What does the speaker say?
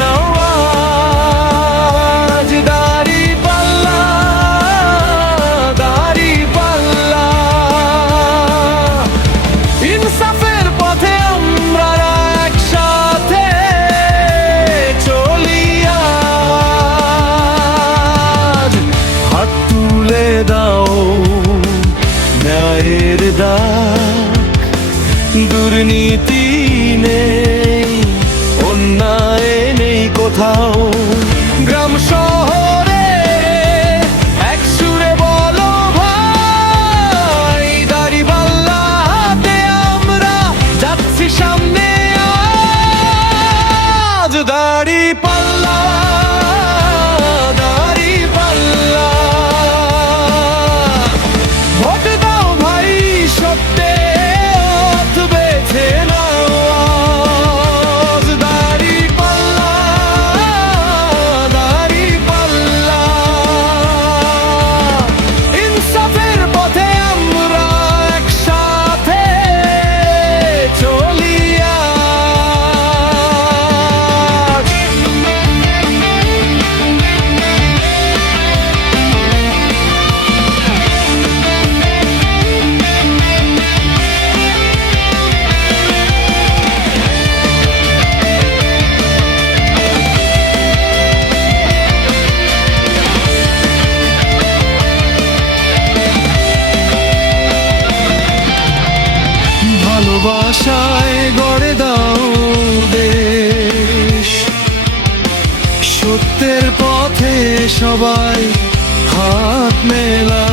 নাও আজ। দাঁড়িপাল্লা, দাঁড়িপাল্লা, ইনসাফের পথে আমরা একসাথে চলি আজ। হাত তুলে দাও ন্যায়ের ডাক, দুর্নীতি নেই, অন্যায় নেই কোথাও। গ্রাম শহরে এক সুরে বলো ভাই, দাঁড়িপাল্লা হাতে আমরা যাচ্ছি সামনে আজ। দাঁড়িপাল্লা, দাঁড়িপাল্লা, ভোট দাও ভাই, সত্যের বেছে নাও আজ। দাঁড়িপাল্লা, দাঁড়িপাল্লা, ইনসাফের পথে আমরা একসাথে চলি আজ। ভালোবাসায় গড়ে দাও দেশ, সত্যের পথে সবাই হাত মেলা।